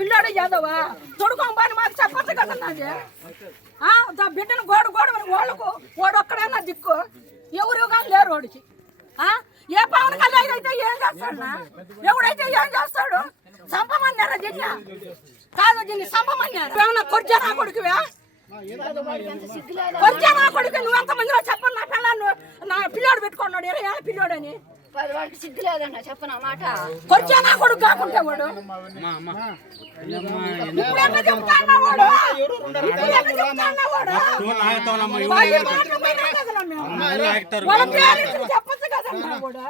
పిల్లాడు యాదవా తొడుకోని మాకు చెప్పచ్చు కదన్నది బిడ్డను గోడు వాళ్ళకు వాడు ఒక్కడైనా దిక్కు ఎవరు కానీ లేరు వాడికి ఏ పవన్ కళ్యాణ్ అయితే ఏం చేస్తాడు ఎవడైతే ఏం చేస్తాడు సంపమన్నారా జిన్న కాదు జిన్ని సంపమన్నారు ఏమన్నా కొర్జనా కొడుకువా కొర్జనా కొడుకు నువ్వెంత మందిలో చెప్పను నా పిల్లలు నా పిల్లోడు పెట్టుకున్నాడు 20 ఏళ్ళ పిల్లోడు అని వాళ్ళకి సిగ్గు లేదన్న చెప్పనా మాట కొర్జనా కొడుకు కాకుంటే వాడు చెప్పచ్చు కదన్నా వాడు